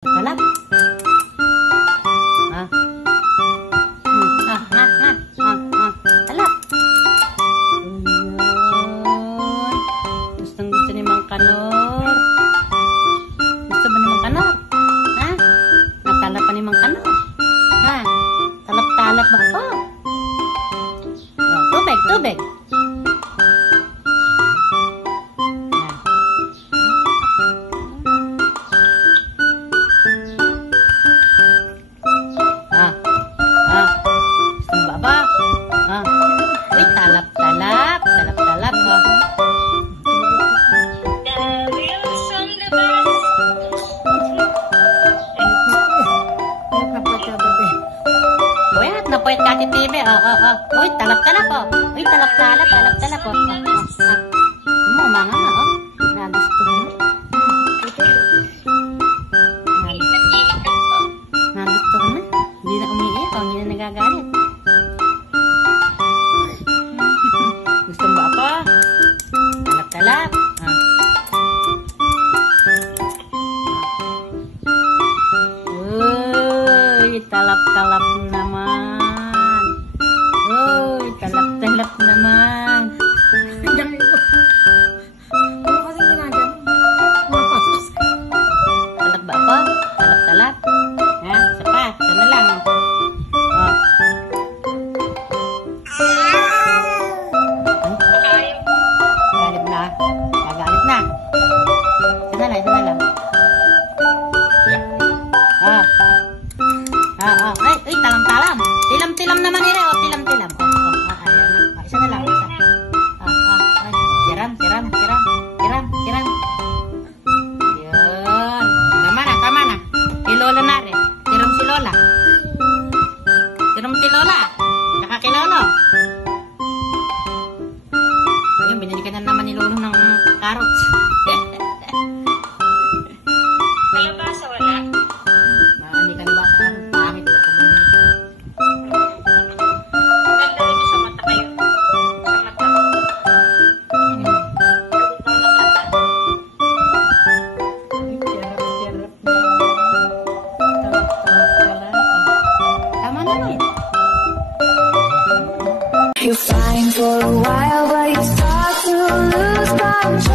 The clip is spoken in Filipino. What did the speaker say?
Talap. Ah. Talap. Ayun. Gustong-gusto ni Mang Kanor. Gusto ba ni Mang Kanor? Ha? Natalap pa ni Mang Kanor? Ha? Talap-talap ba ako? Oh, tubig, tubig. Uy, talap-talap. Talap-talap. Uy, napoyat ka TV. Uy, talap-talap. Uy, talap-talap. Talap-talap. Mga nga. Nagustuhan mo. Nagustuhan na. Hindi na umiiyak. Hindi na nagagalit. Gusto mo ba ako? Talap-talap. Uy, talap-talap naman. Uy, talap-talap naman. Talap ba ako? Talap-talap. Ha? Isa pa. Isa na lang. Gagalit na. Isa na lang. Ay, talam-talam. Tilam-tilam naman nila. Tilam-tilam. Ayan na. Isa na lang. Isa. Siram. Yun. Tama na. Kay Lola na rin. Tiram si Lola. Tiram si Lola. Saka kay Lolo. Ayun, binili ka na naman ni Lolo ng carrots. Kalabasa wala? Hindi kalabasa ka. Pangit. Hindi ako bumili. Ganda rin sa mata kayo. Sa mata. Sarap. Tama na lang. You're fine for a while, but you start to lose control.